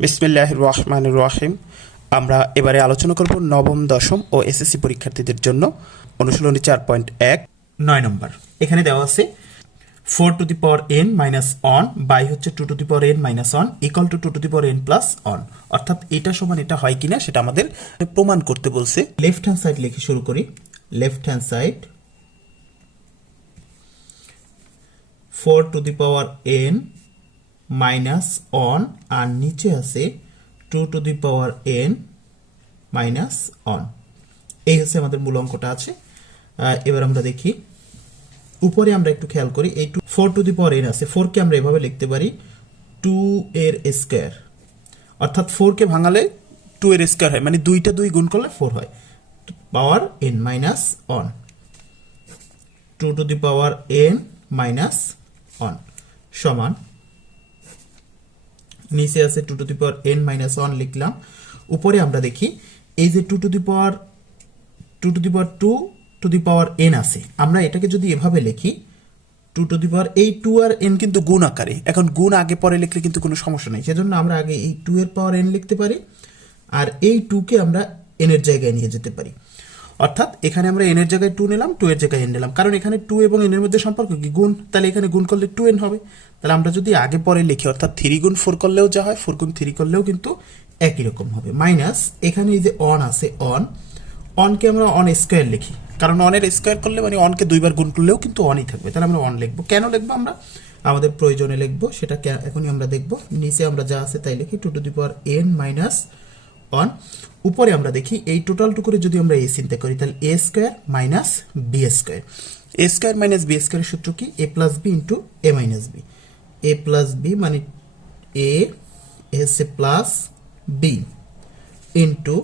বিসমিল্লাহ রহমান রহিম। আমরা এবারে আলোচনা করব নবম, দশম ও এসএসসি পরীক্ষার্থীদের জন্য। অনুশীলনী চার পয়েন্ট এক, নয় নম্বর। এখানে দেওয়া আছে four to the power n minus one by হচ্ছে two to the power n minus one equal to two to the power n plus one অর্থাৎ এটা সমান এটা হয় কিনা সেটা আমাদের প্রমাণ করতে বলছে। লেফট হ্যান্ড সাইড লিখে শুরু করি। Left hand side four to the power n minus one আর নিচে আছে two to the power n minus one এই হচ্ছে আমাদের মূল অঙ্কটা আছে। এবার আমরা দেখি। উপরে আমরা একটু খেয়াল করি, এই two four to the power n আছে। ফোরকে আমরা এভাবে লিখতে পারি টু এর স্কোয়ার অর্থাৎ ফোরকে ভাঙালে টু এর স্কোয়ার হয় মানে দুইটা দুই গুণ করলে ফোর হয়। Power n minus one two to the power n minus one সমান নিচে আছে two to the power n minus one লিখলাম। উপরে আমরা দেখি, এই যে two to the power two to the power two to the power n আছে। আমরা এটাকে যদি এভাবে লিখি টু টু দি পাওয়ার এই টু আর এন কিন্তু গুণ আকারে। এখন গুণ আগে পরে লিখলে কিন্তু কোনো সমস্যা নেই। সেজন্য আমরা আগে এই টু এর পাওয়ার এন লিখতে পারি, আর এই টুকে আমরা এন এর জায়গায় নিয়ে যেতে পারি। অর্থাৎ এখানে আমরা এন এর জায়গায় টু নিলাম টু এর জায়গায় এন নিলাম। কারণ এখানে টু এবং এন এর মধ্যে সম্পর্ক কি? গুণ, তাহলে এখানে গুণ করলে টু এন হবে। তাহলে আমরা যদি আগে পরে লিখি, অর্থাৎ থ্রি গুণ ফোর করলেও যা হয় ফোর গুণ থ্রি করলেও কিন্তু একই রকম হবে। মাইনাস এখানে এই যে অন আছে অন অনকে আমরা অন স্কোয়ার লিখি। কারণ অনের স্কোয়ার করলে মানে অনকে দুইবার গুণ করলেও কিন্তু অনই থাকবে। তাহলে আমরা অন লিখব। কেন লিখব আমরা? আমাদের প্রয়োজনে লিখব সেটা এখনই আমরা দেখব। নিচে আমরা যা আছে তাই লিখি। Two to the power n minus one উপরে আমরা দেখি এই টোটালটু করে যদি আমরা এ চিন্তা করি, তাহলে a square minus b square a square minus b স্কোয়ারের সূত্র কি? A plus b into a minus b a plus b মানে a s a plus b into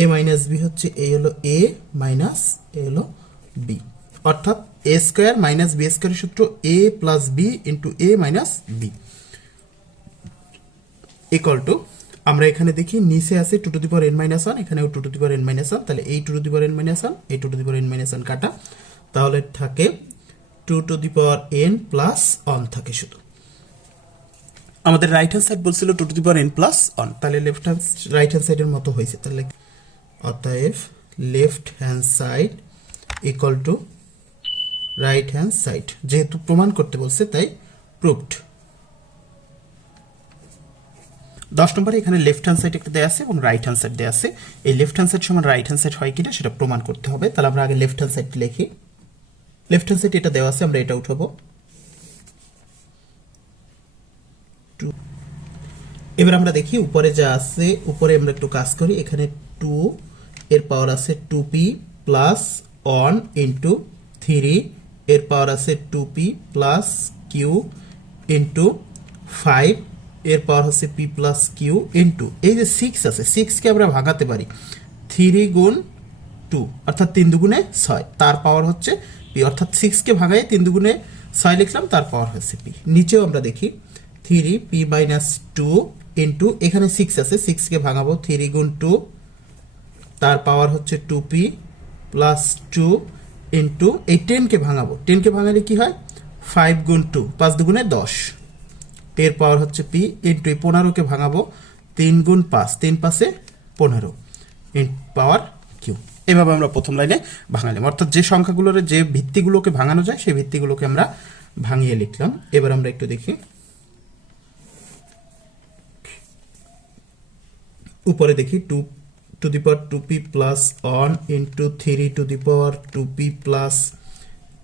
a minus b হচ্ছে এ হলো এ মাইনাস এ হলো বি অর্থাৎ এ square minus b স্কোয়ারের সূত্র a plus b into a minus b equal to আমরা এখানে দেখি নিচে আছে two to the n minus one এখানেও two to the n minus one তাহলে এই two to the n minus one এই two to the n minus one কাটা, তাহলে থাকে two to the n plus one থাকে শুধু। আমাদের রাইট হ্যান্ড সাইড বলছিল two to the n plus one তাহলে লেফট হ্যান্ড রাইট হ্যান্ড সাইডের মতো হয়েছে, তাহলে অতএব left hand side equal to right hand side যেহেতু প্রমাণ করতে বলছে, তাই প্রুভড দশ নম্বরে এখানে লেফট হ্যান্ড সাইড একটা দেওয়া আছে এবং রাইট হ্যান্ড সাইড দেওয়া আছে। এই লেফট হ্যান্ড সাইড সমান রাইট হ্যান্ড সাইড হয় কিনা সেটা প্রমাণ করতে হবে। তাহলে আমরা আগে লেফট হ্যান্ড সাইড লিখি। লেফট হ্যান্ড সাইড এটা দেওয়া আছে, আমরা এটা উঠাবো। টু এবার আমরা দেখি উপরে যা আছে, উপরে আমরা একটু কাজ করি। এখানে টু এর পাওয়ার আছে two p plus one into three এর পাওয়ার আছে two p plus q into five এর পাওয়ার হচ্ছে P plus q in two এই যে সিক্স আছে সিক্সকে আমরা ভাগাতে পারি। থ্রি গুণ টু অর্থাৎ তিন দুগুণে ছয়। তার পাওয়ার হচ্ছে পি অর্থাৎ সিক্সকে ভাগাই তিন দুগুণে ছয় লিখলাম, তার পাওয়ার হচ্ছে পি নিচেও আমরা দেখি three p minus two into এখানে সিক্স আছে সিক্সকে ভাঙাবো থ্রি গুণ টু তার পাওয়ার হচ্ছে two p plus two into এই টেনকে ভাঙাবো। টেনকে ভাঙালে কি হয়? ফাইভ গুণ টু পাঁচ দুগুণে দশ। এর পাওয়ার হচ্ছে পি ইন্টু পনেরোকে ভাঙাবো তিন গুণ পাঁচ, তিন পাঁচে পনেরো ইন পাওয়ার কিউ এভাবে আমরা প্রথম লাইনে ভাঙালাম। অর্থাৎ যে সংখ্যাগুলোর যে ভিত্তিগুলোকে ভাঙানো যায়, সেই ভিত্তিগুলোকে আমরা ভাঙিয়ে লিখলাম। এবার আমরা একটু দেখি। উপরে দেখি two to the power two p plus one into three to the power two p plus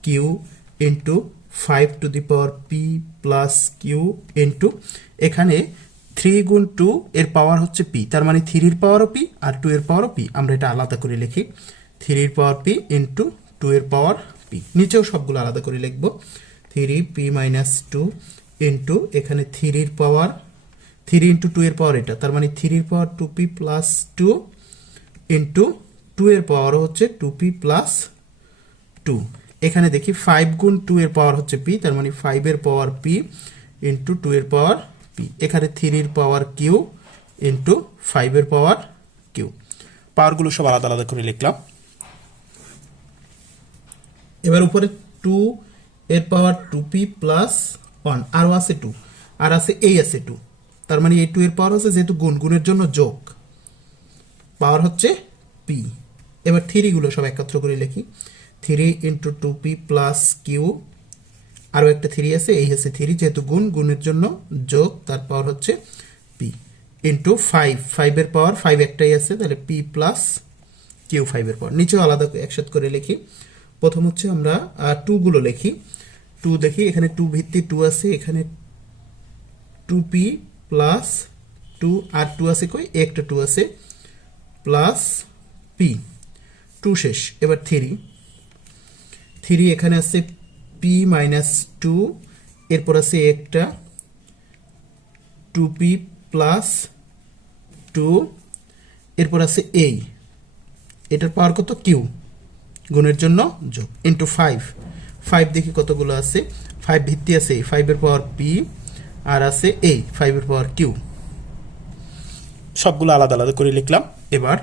q into five to the power p plus q into এখানে থ্রি গুণ টু এর পাওয়ার হচ্ছে পি তার মানে থ্রির পাওয়ারও পি আর টু এর পাওয়ারও P আমরা এটা আলাদা করে লিখি। থ্রির পাওয়ার পি ইন্টু টু এর পাওয়ার পি নিচেও সবগুলো আলাদা করে লিখব। Three p minus two into এখানে থ্রির পাওয়ার থ্রি ইন্টু টু এর পাওয়ার এটা, তার মানে থ্রির power two p plus two into two এর পাওয়ার হচ্ছে টু পি প্লাস টু এখানে দেখি ফাইভ গুণ টু এর পাওয়ার হচ্ছে পি তার মানে ফাইভের পাওয়ার পি ইন্টু টু এর পাওয়ার পি এখানে থ্রির পাওয়ার কিউ ইন্টু ফাইভের পাওয়ার কিউ পাওয়ারগুলো সব আলাদা আলাদা করে লিখলাম। এবার উপরে টু এর power two p plus one আরও আছে টু আর আছে এই আছে টু তার মানে এই টু এর পাওয়ার হচ্ছে যেহেতু গুণ গুণের জন্য যোগ। পাওয়ার হচ্ছে পি এবার থ্রিগুলো সব একত্র করে লিখি। Three into two p plus q. আরও একটা থ্রি আছে, এই হচ্ছে থ্রি, যেহেতু গুণ, গুণের জন্য যোগ, তার পাওয়ার হচ্ছে পি ইন্টু ফাইভ ফাইভের পাওয়ার ফাইভ একটাই আছে, তাহলে পি প্লাস কিউ ফাইভের পাওয়ার নিচেও আলাদা একসাথে করে লিখি। প্রথম হচ্ছে আমরা টুগুলো লিখি। টু দেখি, এখানে টু ভিত্তি টু আছে, এখানে টু পি প্লাস টু আর টু আছে কই? একটা টু আছে প্লাস পি টু শেষ, এবার থ্রি থ্রি এখানে আছে পি মাইনাস টু, এরপর আছে একটা, টু পি প্লাস টু, এরপর আছে এই এটার পাওয়ার কত? কিউ গুণের জন্য যোগ ইন্টু ফাইভ ফাইভ দেখি কতগুলো আছে? ফাইভ ভিত্তি আছে ফাইভের পাওয়ার পি আর আছে এই ফাইভের পাওয়ার কিউ সবগুলো আলাদা আলাদা করে লিখলাম। এবার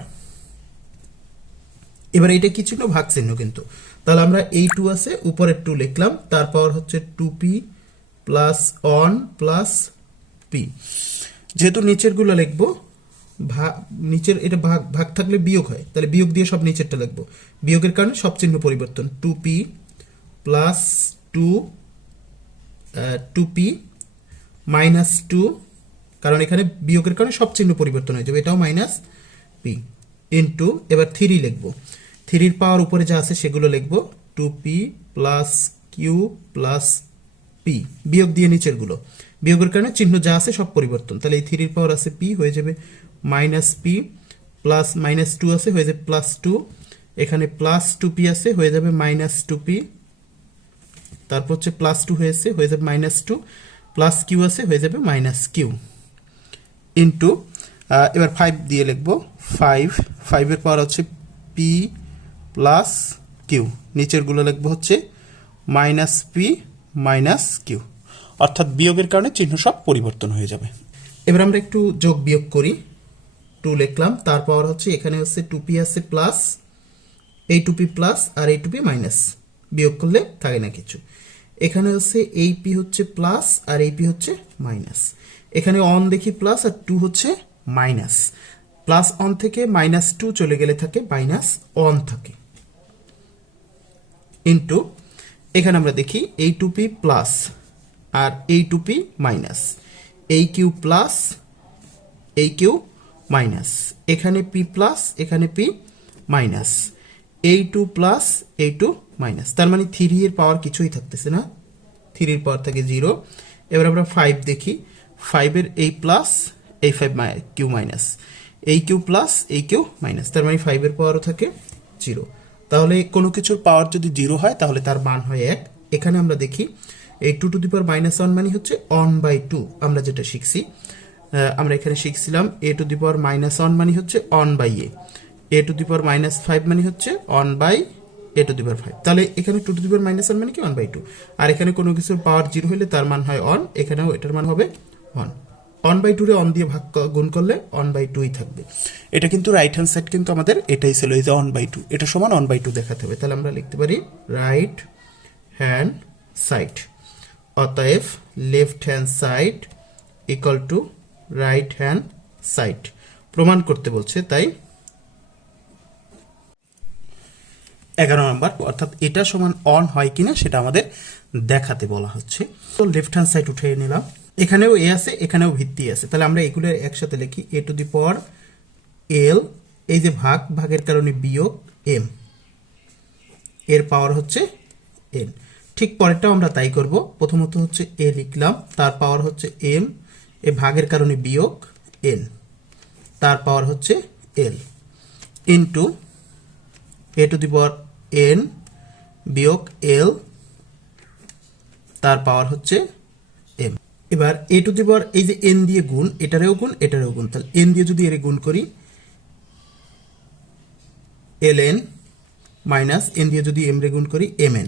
এবার এটা কি ছিল? ভাগ চিহ্ন কিন্তু। তাহলে আমরা এই টু আছে, উপরের টু লিখলাম তার পাওয়ার হচ্ছে two p plus one plus p যেহেতু নিচেরগুলো লিখব ভাগ নিচের, এটা ভাগ ভাগ থাকলে বিয়োগ হয়, তাহলে বিয়োগ দিয়ে সব নিচেরটা লিখব। বিয়োগের কারণে সব চিহ্ন পরিবর্তন two p plus two two p minus two কারণ এখানে বিয়োগের কারণে সব চিহ্ন পরিবর্তন হয়ে যাবে, এটাও মাইনাস পি ইন্টু এবার থ্রি লিখব। থ্রির পাওয়ার উপরে যা আছে সেগুলো লিখব। Two p plus q plus p বিয়োগ দিয়ে নিচেরগুলো। বিয়োগের কারণে চিহ্ন যা আছে সব পরিবর্তন। তাহলে এই থ্রির পাওয়ার আছে পি, হয়ে যাবে minus p plus minus two আছে, হয়ে যাবে প্লাস টু। এখানে প্লাস টু পি আছে, হয়ে যাবে মাইনাস টু পি। তারপর হচ্ছে প্লাস টু হয়েছে, হয়ে যাবে মাইনাস টু। প্লাস কিউ আছে, হয়ে যাবে মাইনাস কিউ। ইন্টু এবার ফাইভ দিয়ে লিখব। ফাইভ ফাইভের পাওয়ার হচ্ছে পি প্লাস কিউ নিচেরগুলো লিখব হচ্ছে মাইনাস পি মাইনাস কিউ অর্থাৎ বিয়োগের কারণে চিহ্ন সব পরিবর্তন হয়ে যাবে। এবার আমরা একটু যোগ বিয়োগ করি। টু লিখলাম তার পাওয়ার হচ্ছে এখানে হচ্ছে টু পি আছে প্লাস এই টু পি প্লাস আর এই টু পি মাইনাস বিয়োগ করলে থাকে না কিছু। এখানে হচ্ছে এই পি হচ্ছে প্লাস আর এই পি হচ্ছে মাইনাস এখানে অন দেখি প্লাস আর টু হচ্ছে মাইনাস প্লাস অন থেকে মাইনাস টু চলে গেলে থাকে মাইনাস অন থাকে। ইন্টু এখানে আমরা দেখি এই টু পি প্লাস আর এই টু পি মাইনাস এই কিউ প্লাস এই কিউ মাইনাস এখানে পি প্লাস এখানে পি মাইনাস এই টু প্লাস এই টু মাইনাস তার মানে থ্রি এর পাওয়ার কিছুই থাকতেছে না। থ্রির পাওয়ার থাকে জিরো এবার আমরা ফাইভ দেখি। ফাইভের এই প্লাস এই ফাইভ কিউ মাইনাস এই কিউ প্লাস এই কিউ মাইনাস তার মানে ফাইভের পাওয়ারও থাকে জিরো তাহলে কোনো কিছুর পাওয়ার যদি জিরো হয়, তাহলে তার মান হয় এক। এখানে আমরা দেখি, এই two to the power minus one মানে হচ্ছে অন বাই টু আমরা যেটা শিখছি। আমরা এখানে শিখছিলাম a to the power minus one মানে হচ্ছে one by a a to the power minus five মানে হচ্ছে one by a to the power five তাহলে এখানে two to the power minus one মানে কি? ওয়ান বাই টু আর এখানে কোনো কিছুর পাওয়ার জিরো হলে তার মান হয় অন এখানেও এটার মান হবে অন অন বাই টু রে অন দিয়ে ভাগ গুণ করলে অন বাই টুই থাকবে। এটা কিন্তু রাইট হ্যান্ড সাইড কিন্তু আমাদের এটাই ছিল, এই যে অন বাই টু এটা সমান অন বাই টু দেখাতে হবে। তাহলে আমরা লিখতে পারি রাইট হ্যান্ড সাইড অতএব left hand side equal to right hand side প্রমাণ করতে বলছে, তাই এগারো নম্বর, অর্থাৎ এটা সমান অন হয় কিনা সেটা আমাদের দেখাতে বলা হচ্ছে। তো লেফট হ্যান্ড সাইড উঠে নিলাম। এখানেও এ আছে, এখানেও ভিত্তি আছে। তাহলে আমরা এগুলো একসাথে লিখি, এ টু দি পর এল, এই যে ভাগ, ভাগের কারণে বিয়োগ এম। এর পাওয়ার হচ্ছে এন। ঠিক পরেরটাও আমরা তাই করব। প্রথমত হচ্ছে এ লিখলাম, তার পাওয়ার হচ্ছে এম, এ ভাগের কারণে বিয়োগ এন, তার পাওয়ার হচ্ছে L. Into A to the power N, বিয়োগ এল, তার পাওয়ার হচ্ছে এবার এ টু দি পাওয়ার এই যে এন দিয়ে গুণ, এটারেও গুণ এটারেও গুণ। তাহলে এন দিয়ে যদি এর গুণ করি এল এন মাইনাস এন দিয়ে যদি এম রে গুণ করি M N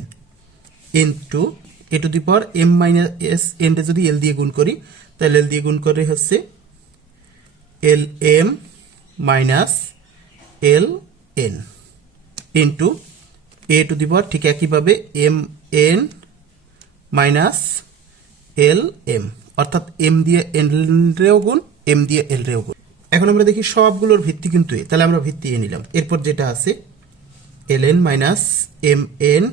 N to A to the power M minus S N রে যদি এল দিয়ে গুণ করি, তাহলে এল দিয়ে গুণ করে হচ্ছে L M minus L N N to A to the power ঠিক একইভাবে M N minus L M অর্থাৎ এম দিয়ে এন রেও গুণ এম দিয়ে এল রেও গুণ। এখন আমরা দেখি সবগুলোর ভিত্তি কিন্তু এ। তাহলে আমরা ভিত্তি এ নিলাম। এরপর যেটা আছে L N minus M N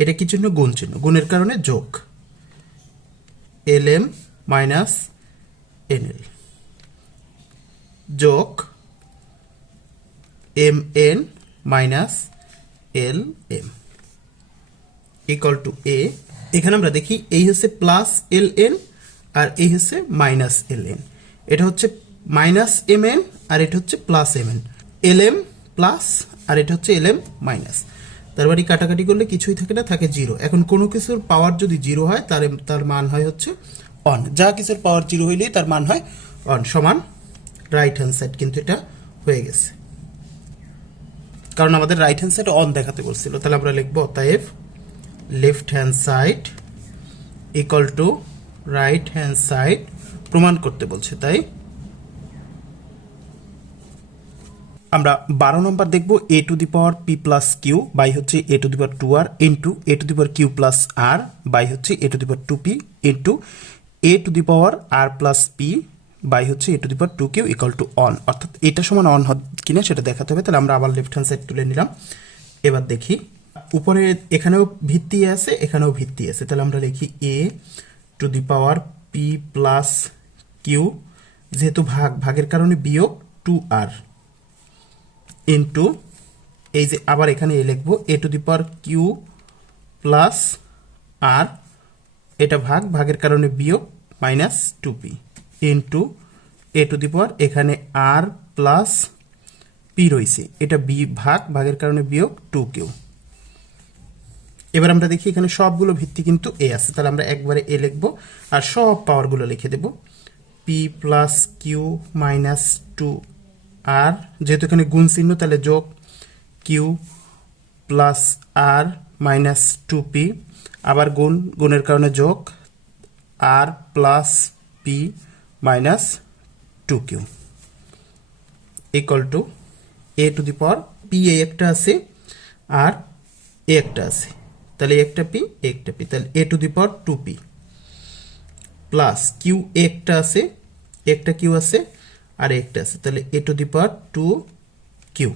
এটা কি চিহ্ন? গুণ চিহ্ন। গুণের কারণে যোগ। L M minus N L যোগ M N minus L M equal to A এখানে আমরা দেখি এই হচ্ছে প্লাস এল এন আর এই হচ্ছে মাইনাস এল এন এটা হচ্ছে মাইনাস এম এন আর এটা হচ্ছে plus M N L M plus আর এটা হচ্ছে এল এম মাইনাস তার বাড়ি কাটাকাটি করলে কিছুই থাকে না, থাকে জিরো এখন কোনো কিছুর পাওয়ার যদি জিরো হয় তার তার মান হয় হচ্ছে অন যা কিছুর পাওয়ার জিরো হইলেই তার মান হয় অন সমান রাইট হ্যান্ড সাইড কিন্তু এটা হয়ে গেছে। কারণ আমাদের রাইট হ্যান্ড সাইড অন দেখাতে বলছিল। তাহলে আমরা লিখব অতএব left hand side equal to right hand side প্রমাণ করতে বলছে, তাই? আমরা বারো নম্বর দেখব A to the power P plus Q by হচ্ছে A to the power two R into A to the power Q plus R by হচ্ছে A to the power two P into A to the power R plus P by হচ্ছে A to the power two Q equal to one অর্থাৎ এটা সমান on কিনা সেটা দেখাতে হবে, তাহলে আমরা আবার লেফট হ্যান্ড সাইড তুলে নিলাম। এবার দেখি। উপরে এখানেও ভিত্তি আছে, এখানেও ভিত্তি আছে। তাহলে আমরা লিখি A to the power P plus Q যেহেতু ভাগ, ভাগের কারণে বিয়োগ টু আর ইন্টু এই যে আবার এখানে এ লিখব A to the power Q plus R এটা ভাগ, ভাগের কারণে বিয়োগ minus two P into A to the power এখানে আর প্লাস পি রয়েছে। এটা বি, ভাগ, ভাগের কারণে বিয়োগ টু কিউ এবার আমরা দেখি এখানে সবগুলো ভিত্তি কিন্তু এ আছে। তাহলে আমরা একবারে এ লিখব আর সব পাওয়ারগুলো লিখে দেব। P plus Q minus two R যেহেতু এখানে গুণ চিহ্ন, তাহলে যোগ Q plus R minus two P আবার গুণ, গুণের কারণে যোগ R plus P minus two Q equal to A to the power P A একটা আছে আর এ একটা আছে। তাহলে একটা পি একটা পি। তাহলে A to the power two P plus Q একটা আছে, একটা কিউ আছে, আর একটা আছে। তাহলে A to the power two Q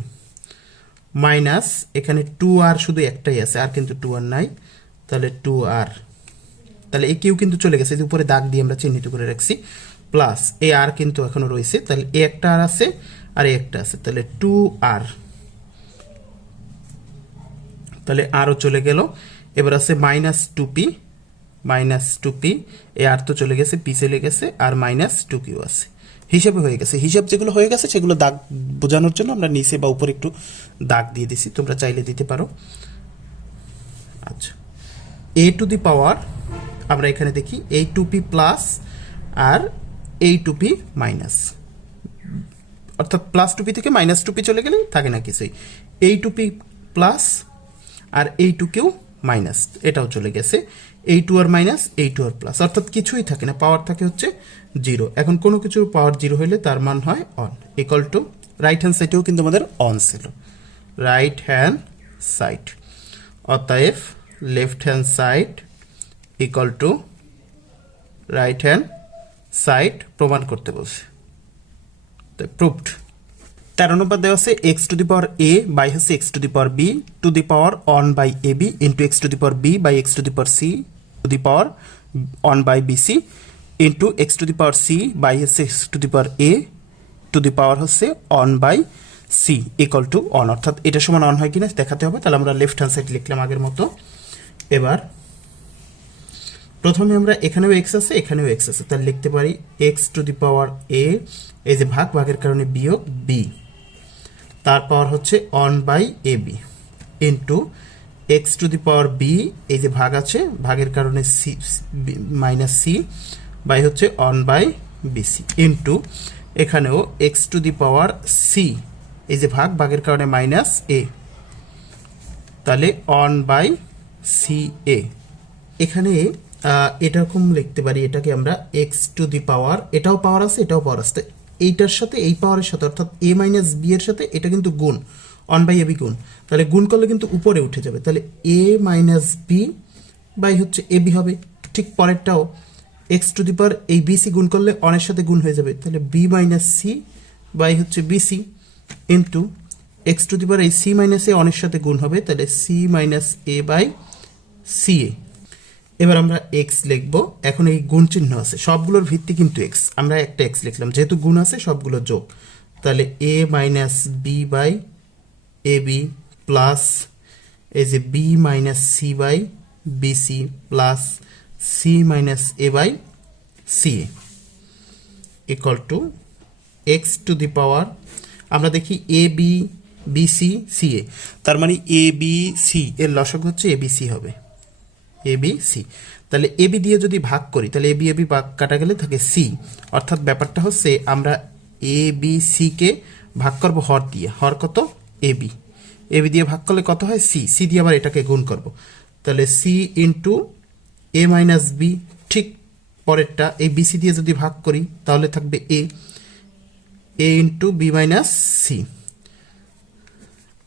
minus এখানে টু আর শুধু একটাই আছে, আর কিন্তু টু আর নাই। তাহলে টু আর তাহলে এই কিউ কিন্তু চলে গেছে উপরে দাগ দিয়ে আমরা চিহ্নিত করে রাখছি। প্লাস এ আর কিন্তু এখনও রয়েছে, তাহলে এ একটা আর আছে, আর এ একটা আছে। তাহলে টু আর তাহলে আরও চলে গেল। এবার আছে minus two P minus two P এ আর তো চলে গেছে পি চলে গেছে, আর মাইনাস টু কিউ আছে। হিসাবে হয়ে গেছে। হিসাব যেগুলো হয়ে গেছে, সেগুলো দাগ বোঝানোর জন্য আমরা নিচে বা উপরে একটু দাগ দিয়ে দিছি। তোমরা চাইলে দিতে পারো। আচ্ছা। এ টু দি পাওয়ার আমরা এখানে দেখি এই টু পি প্লাস আর এই টু পি মাইনাস অর্থাৎ প্লাস টুপি থেকে মাইনাস টুপি চলে গেলে থাকে না কিছুই এই টুপি প্লাস আর এই টু কিউ মাইনাস এটাও চলে গেছে। এই টু আর মাইনাস এই টু আর প্লাস অর্থাৎ কিছুই থাকে না পাওয়ার থাকে হচ্ছে জিরো এখন কোনো কিছুর পাওয়ার জিরো হলে তার মান হয় one equal to right hand সাইডেও কিন্তু আমাদের অন ছিল। রাইট হ্যান্ড সাইড অতএব left hand side equal to right hand side প্রমাণ করতে বলছে। প্রুভড তেরো নম্বর দেওয়া আছে X to the power A by হচ্ছে X to the power B to the power one by A B into X to the power B by X to the power C to the power one by B C into X to the power C by হচ্ছে X to the power A to the power হচ্ছে one by C equal to one অর্থাৎ এটা সমান on হয় কিনা দেখাতে হবে তাহলে আমরা লেফট হ্যান্ড সাইড লিখলাম আগের মতো এবার প্রথমে আমরা এখানেও এক্স আছে এখানেও এক্স আছে তাহলে লিখতে পারি এক্স টু দি পাওয়ার এ এই যে ভাগ ভাগের কারণে বিয়োগ বি তার পাওয়ার হচ্ছে one by A B into X to the power B এই যে ভাগ আছে, ভাগের কারণে সি মাইনাস সি বাই হচ্ছে one by B C into এখানেও X to the power C এই যে ভাগ, ভাগের কারণে মাইনাস এ তাহলে অন বাই সি এ এখানে এরকম লিখতে পারি, এটাকে আমরা এক্স টু দি পাওয়ার এটাও পাওয়ার আছে, এটাও পাওয়ার আছে। এইটার সাথে, এই পাওয়ারের সাথে, অর্থাৎ এ মাইনাস বি এর সাথে, এটা কিন্তু গুণ অন বাই এবি গুণ। তাহলে গুণ করলে কিন্তু উপরে উঠে যাবে। তাহলে এ মাইনাস বি বাই হচ্ছে এ বি হবে। ঠিক পরেরটাও এক্স টু দি পাওয়ার এই বিসি গুণ করলে অনের সাথে গুণ হয়ে যাবে। তাহলে বি মাইনাস সি বাই হচ্ছে B C into X to the power এই সি মাইনাস এ অনের সাথে গুণ হবে। তাহলে C minus A by C A এবার আমরা এক্স লিখব। এখন এই গুণ চিহ্ন আছে। সবগুলোর ভিত্তি কিন্তু এক্স আমরা একটা এক্স লিখলাম। যেহেতু গুণ আছে, সবগুলো যোগ। তাহলে A minus B by A B plus এই যে B minus C by B C plus C minus A by C A equal to X to the power আমরা দেখি A B B C C A তার মানে A B C এর লসক হচ্ছে A B C হবে। A, B, C. তাহলে A, B দিয়ে যদি ভাগ করি, তাহলে এ, বি এ, বি ভাগ কাটা গেলে থাকে সি। অর্থাৎ ব্যাপারটা হচ্ছে আমরা এ, বি সিকে ভাগ করব হর দিয়ে। হর কত? এ, বি। এ, বি দিয়ে ভাগ করলে কত হয়? সি। সি দিয়ে আবার এটাকে গুণ করব। তাহলে C into A minus B, ঠিক পরেরটা এই বিসি দিয়ে যদি ভাগ করি, তাহলে থাকবে A. A into B minus C.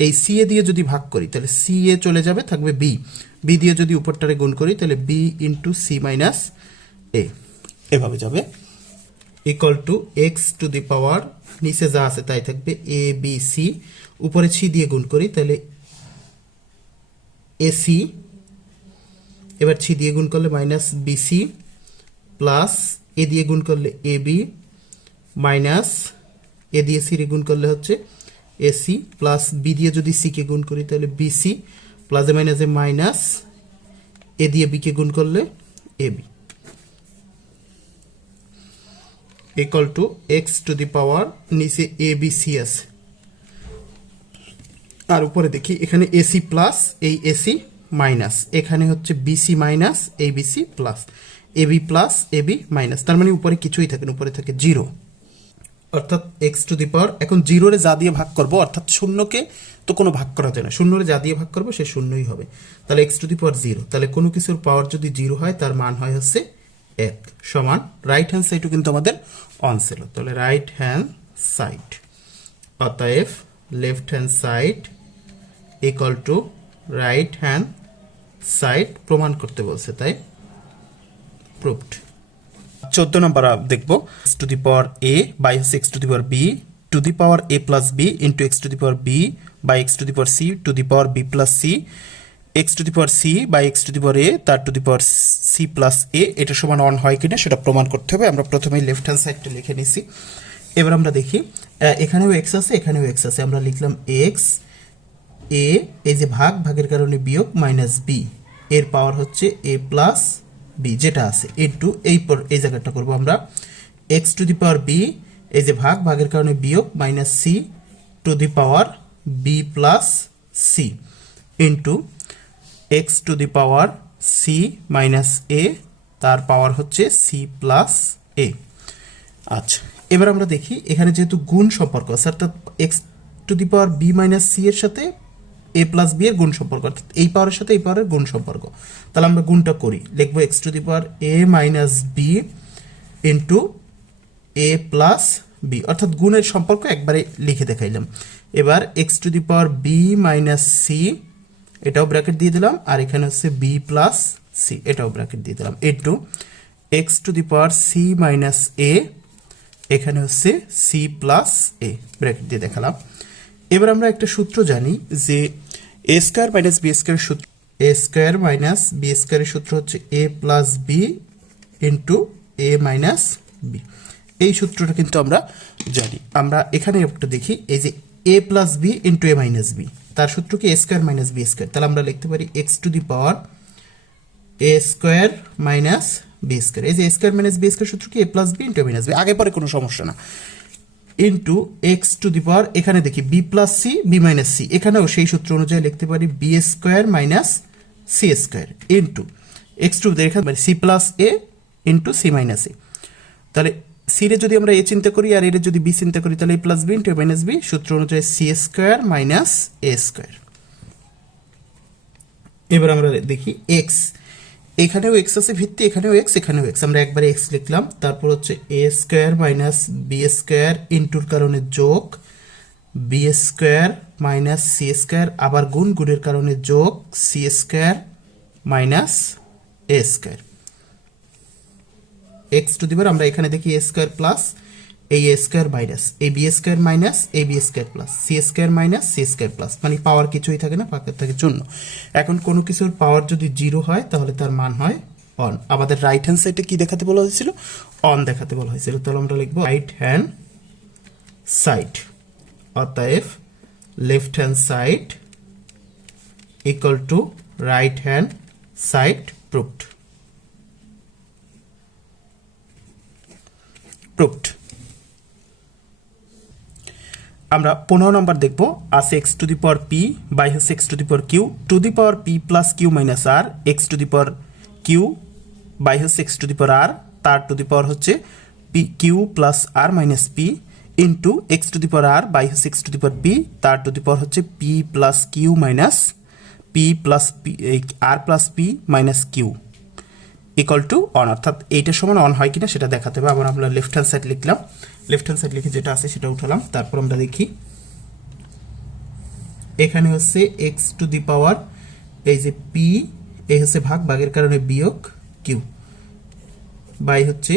এই সি এ দিয়ে যদি ভাগ করি, তাহলে সি এ চলে যাবে, থাকবে বি বি দিয়ে যদি উপরটারে গুণ করি, তাহলে B into C minus A এভাবে যাবে। Equal to X to the power নিচে যা আছে তাই থাকবে এ বি সি উপরে সি দিয়ে গুণ করি, তাহলে এ সি এবার সি দিয়ে গুণ করলে মাইনাস বিসি প্লাস এ দিয়ে গুণ করলে এ বি মাইনাস এ দিয়ে সি গুণ করলে হচ্ছে এসি প্লাস বি দিয়ে যদি সি কে গুণ করি, তাহলে B C plus A minus A minus A দিয়ে বি কে গুণ করলে A B equal to X to the power নিচে এ বি সি আছে। আর উপরে দেখি, এখানে এসি প্লাস এই এসি মাইনাস এখানে হচ্ছে বিসি মাইনাস এই B C plus A B plus A B minus তার মানে উপরে কিছুই থাকে উপরে থাকে জিরো অর্থাৎ এক্স টু দি পাওয়ার এখন জিরোরে যা দিয়ে ভাগ করব, অর্থাৎ শূন্যকে তো কোনো ভাগ করা যায় না। শূন্যরে যা দিয়ে ভাগ করব, সে শূন্যই হবে। তাহলে X to the power zero তাহলে কোনো কিছুর পাওয়ার যদি জিরো হয়, তার মান হয় হচ্ছে এক সমান রাইট হ্যান্ড সাইডও কিন্তু আমাদের অন ছিল তাহলে রাইট হ্যান্ড সাইড অতএব left hand side equal to right hand side প্রমাণ করতে বলছে, তাই? প্রুভড চোদ্দ নম্বর দেখব। X to the power A by হচ্ছে X to the power B to the power A plus B into X to the power B by X to the power C to the power B plus C X to the power C by X to the power A তার to the power C plus A এটা সমান on হয় কিনা সেটা প্রমাণ করতে হবে। আমরা প্রথমেই লেফট হ্যান্ড সাইডটা লিখে নিছি। এবার আমরা দেখি এখানেও এক্স আছে, এখানেও এক্স আছে। আমরা লিখলাম এক্স এ এই যে ভাগ, ভাগের কারণে বিয়োগ মাইনাস বি এর পাওয়ার হচ্ছে এ প্লাস বি যেটা আছে ইন্টু এই পর এই জায়গাটা করব আমরা। X to the power B এই যে ভাগ, ভাগের কারণে বিয়োগ minus C to the power B plus C into X to the power C minus A তার পাওয়ার হচ্ছে সি প্লাস এ আচ্ছা এবার আমরা দেখি এখানে যেহেতু গুণ সম্পর্ক আছে, অর্থাৎ X to the power B minus C এর সাথে এ প্লাস বি এর গুণ সম্পর্ক, অর্থাৎ এই পাওয়ারের সাথে এই পাওয়ারের গুণ সম্পর্ক। তাহলে আমরা গুণটা করি। লিখব X to the power A minus B into A plus B অর্থাৎ গুণের সম্পর্ক একবারে লিখে দেখাইলাম। এবার X to the power B minus C এটাও ব্র্যাকেট দিয়ে দিলাম। আর এখানে হচ্ছে বি প্লাস সি এটাও ব্র্যাকেট দিয়ে দিলাম। Into X to the power C minus A এখানে হচ্ছে সি প্লাস এ ব্র্যাকেট দিয়ে দেখালাম। এবার আমরা একটা সূত্র জানি যে এ স্কোয়ার মাইনাস বি স্কোয়ারের সূত্র এ স্কোয়ার মাইনাস বি স্কোয়ারের সূত্র হচ্ছে A plus B into A minus B এই সূত্রটা কিন্তু আমরা জানি। আমরা এখানে একটা দেখি, এই যে A plus B into A minus B তার সূত্র কি? A square minus B square তাহলে আমরা লিখতে পারি X to the power A square minus B square এই যে A square minus B square সূত্র কি? A plus B into minus B আগে পরে কোনো সমস্যা না। Into X to the power এখানে দেখি B plus C B minus C এখানেও সেই সূত্র অনুযায়ী লিখতে পারি B square minus C square into X to এখানে C plus A into C minus A তাহলে সি রে যদি আমরা এ চিন্তা করি আর এর যদি বি চিন্তা করি, তাহলে A plus B into minus B সূত্র অনুযায়ী C square minus A square এবার আমরা দেখি এক্স এখানেও এক্স আছে, ভিত্তি এখানেও এক্স এখানেও এক্স আমরা একবারে এক্স লিখলাম, তারপর হচ্ছে A square minus B square ইন্টুর কারণে যোগ B square minus C square আবার গুণ গুণের কারণে যোগ C square minus A square X to দিবার আমরা এখানে দেখি এ স্কোয়ার প্লাস এই A square minus A B square minus A B square plus C square minus C square plus মানে পাওয়ার কিছুই থাকে না পাকের থাকে শূন্য এখন কোনো কিছুর পাওয়ার যদি জিরো হয়, তাহলে তার মান হয় অন আমাদের রাইট হ্যান্ড সাইডে কি দেখাতে বলা হয়েছিল? অন দেখাতে বলা হয়েছিল। তাহলে আমরা লিখব রাইট হ্যান্ড সাইড অতএব left hand side equal to right hand side proved proved আমরা পনেরো নম্বর দেখব আছে X to the power P by হচ্ছে X to the power Q to the power P plus Q minus R X to the power Q by হচ্ছে X to the power R তার to the power হচ্ছে P Q plus R minus P into X to the power R by হচ্ছে X to the power P তার to the power হচ্ছে P plus Q minus P plus P R plus P minus Q equal to one অর্থাৎ এইটার সমান on হয় কিনা সেটা দেখাতে হবে। আবার আমরা লেফট হ্যান্ড সাইড লিখলাম। লেফট হ্যান্ড সাইড লিখে যেটা আছে সেটা উঠালাম, তারপর আমরা দেখি। এখানে হচ্ছে এক্স টু দি পাওয়ার এই যে পি এই হচ্ছে ভাগ, ভাগের কারণে বিয়োগ কিউ বাই হচ্ছে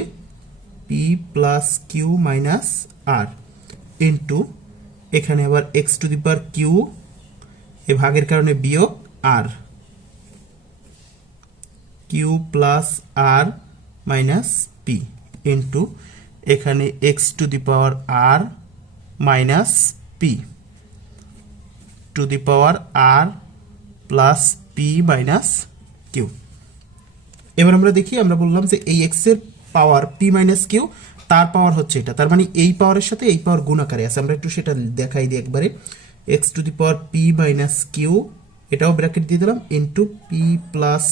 P plus Q minus R into এখানে আবার X to the power Q এ ভাগের কারণে বিয়োগ R Q plus R minus P into এখানে X to the power R minus P to the power R plus P minus Q এবার আমরা দেখি, আমরা বললাম যে এই এক্সের পাওয়ার পি মাইনাস কিউ তার পাওয়ার হচ্ছে এটা। তার মানে এই পাওয়ারের সাথে এই পাওয়ার গুণ আকারে আছে। আমরা একটু সেটা দেখাই দিই একবারে। X to the power P minus Q এটাও ব্র্যাকেট দিয়ে দিলাম into P plus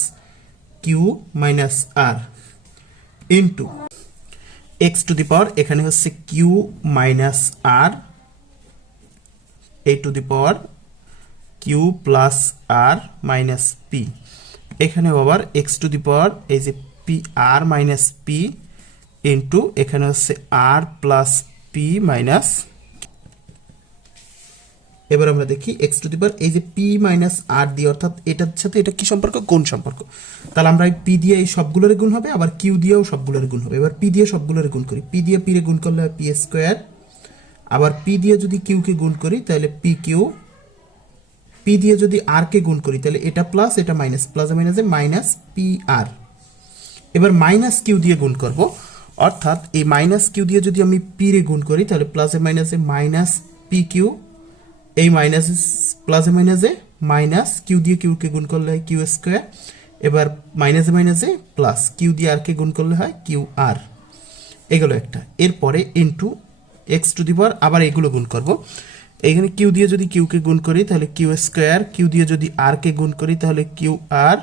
Q minus R into X to the power এখানে হচ্ছে Q minus R A to the power Q plus R minus P এখানে আবার x to the power এই যে P R minus P into এখানে হচ্ছে আর plus P minus এবার আমরা দেখি এক্স টু দি পাওয়ার এই যে পি মাইনাস আর দিয়ে, অর্থাৎ এটার সাথে এটা কি সম্পর্ক? গুণ সম্পর্ক? তাহলে আমরা এই পি দিয়ে এই সবগুলোর গুণ হবে, আবার কিউ দিয়েও সবগুলোর গুণ হবে। এবার পি দিয়ে সবগুলোর গুণ করি। পি দিয়ে পি রে গুণ করলে হয় পি স্কোয়ার আবার পি দিয়ে যদি কিউকে গুণ করি, তাহলে পি কিউ পি দিয়ে যদি আর কে গুণ করি, তাহলে এটা প্লাস এটা মাইনাস প্লাস মাইনাসে মাইনাস পি আর এবার মাইনাস কিউ দিয়ে গুণ করব। অর্থাৎ এই মাইনাস কিউ দিয়ে যদি আমি পি রে গুণ করি, তাহলে প্লাসে মাইনাসে মাইনাস পি কিউ এই মাইনাস প্লাসে মাইনাসে মাইনাস কিউ দিয়ে কিউকে গুণ করলে হয় কিউ স্কোয়ার এবার মাইনাসে মাইনাসে প্লাস কিউ দিয়ে আর কে গুণ করলে হয় কিউ আর এগুলো একটা। এরপরে into X to the power আবার এগুলো গুণ করব। এখানে কিউ দিয়ে যদি কিউকে গুণ করি, তাহলে কিউ স্কোয়ার কিউ দিয়ে যদি আর কে গুণ করি, তাহলে কিউ আর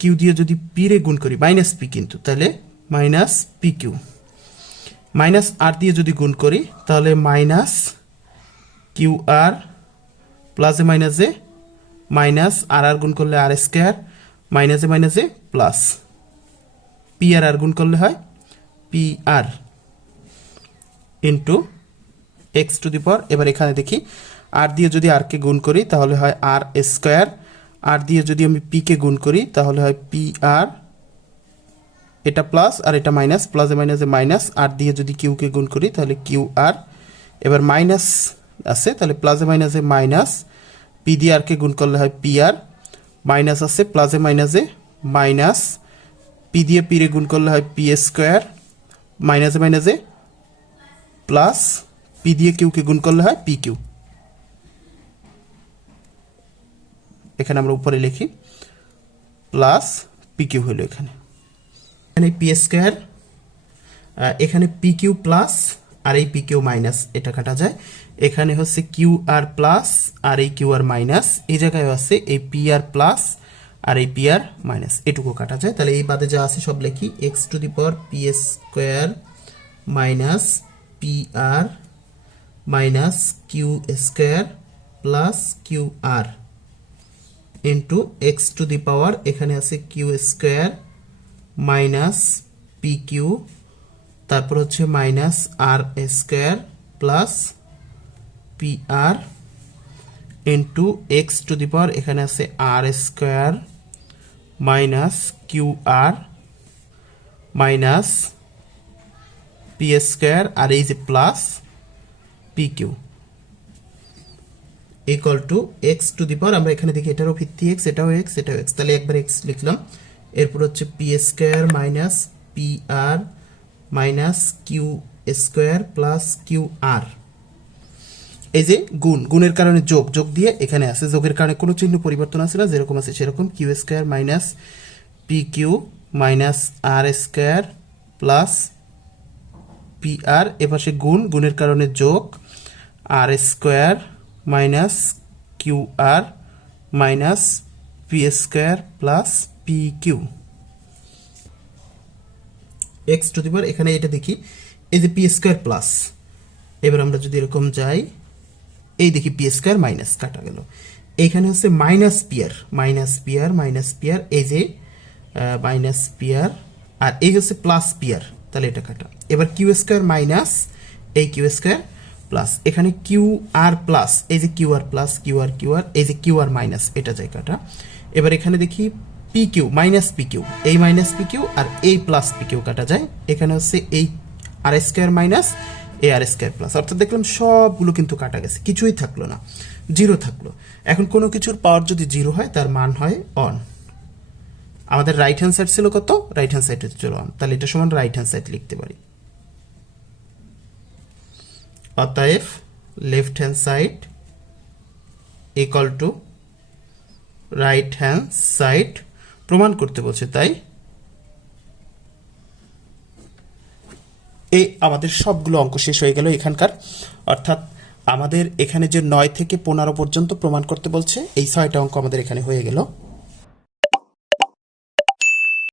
কিউ দিয়ে যদি পি রে গুণ করি মাইনাস পি কিন্তু, তাহলে minus P Q minus R দিয়ে যদি গুণ করি, তাহলে মাইনাস কিউ আর প্লাসে মাইনাসে মাইনাস আর আর গুণ করলে আর স্কোয়ার, মাইনাসে মাইনাসে প্লাস পি আর আর গুণ করলে হয় P R into X to the power. এবার এখানে দেখি, আর দিয়ে যদি আর কে গুণ করি তাহলে হয় আর স্কোয়ার, আর দিয়ে যদি আমি পি কে গুণ করি তাহলে হয় পি আর, এটা প্লাস আর এটা মাইনাস, প্লাসে মাইনাসে মাইনাস, আর দিয়ে যদি কিউকে গুণ করি তাহলে কিউ আর। এবার মাইনাস আছে, তাহলে প্লাসে মাইনাসে মাইনাস পি দিয়ে আর কে গুণ করলে হয় পি আর মাইনাস আছে প্লাসে মাইনাসে মাইনাস পি দিয়ে পি রে গুণ করলে হয় পি স্কোয়ার মাইনাসে মাইনাসে প্লাস পি দিয়ে কিউকে গুণ করলে হয় পি কিউ এখানে আমরা উপরে লিখি প্লাস পি কিউ হলো এখানে। এখানে পি স্কোয়ার এখানে পি কিউ প্লাস আর এই পি কিউ মাইনাস এটা কাটা যায়। এখানে হচ্ছে কিউ আর প্লাস আর এই কিউ আর মাইনাস। এই জায়গায় আছে এই পি আর প্লাস আর এই পি আর মাইনাস। এটুকু কাটা যায়। তাহলে এই বাদে যা আছে সব লেখি X to the power P square minus P R minus Q square plus Q R into X to the power. এখানে আছে Q square minus P Q, তারপর হচ্ছে minus R square plus P R into X to the power এখানে আছে R square minus Q R minus P square আর এই যে plus P Q equal to X to the power আমরা এখানে দেখি এটারও ভিত্তি এক্স এটাও এক্স এটাও এক্স তাহলে একবার এক্স লিখলাম। এরপর হচ্ছে P square minus P R minus Q square plus Q R এই যে গুণ, গুণের কারণে যোগ যোগ দিয়ে এখানে আছে, যোগের কারণে কোনো চিহ্ন পরিবর্তন আছে না, যেরকম আছে সেরকম Q square minus P Q minus R square plus P R এপাশে গুণ, গুণের কারণে যোগ R square minus Q R minus P square plus P Q X to the power এখানে এটা দেখি, এই যে পি স্কোয়ার প্লাস এবার আমরা যদি এরকম যাই এই দেখি পি স্কোয়ার মাইনাস কাটা গেল। এখানে হচ্ছে minus P R minus P R minus P R এই যে মাইনাস পিয়ার আর এই হচ্ছে প্লাস পিয়ার তাহলে এটা কাটা। এবার কিউ স্কোয়ার মাইনাস এই কিউ স্কোয়ার প্লাস এখানে কিউ আর প্লাস এই যে Q R plus Q R Q R এই যে কিউ আর মাইনাস এটা যায় কাটা। এবার এখানে দেখি P Q minus P Q এই মাইনাস পি কিউ আর এই প্লাস পি কিউ কাটা যায়। এখানে হচ্ছে এই আর স্কোয়ার মাইনাস এ আর স্কোয়ার প্লাস। অর্থাৎ দেখলাম সবগুলো কিন্তু কাটা গেছে, কিছুই থাকল না, জিরো থাকল। এখন কোনো কিছুর পাওয়ার যদি জিরো হয়, তার মান হয় অন আমাদের রাইট হ্যান্ড সাইড ছিল কত? রাইট হ্যান্ড সাইড ছিল অন তাহলে এটা সমান রাইট হ্যান্ড সাইড লিখতে পারি। অতএব left hand side equal to right hand side প্রমাণ করতে বলছে, তাই এই আমাদের সবগুলো অঙ্ক শেষ হয়ে গেল এখানকার। অর্থাৎ আমাদের এখানে যে নয় থেকে পনেরো পর্যন্ত প্রমাণ করতে বলছে, এই ছয়টা অঙ্ক আমাদের এখানে হয়ে গেল।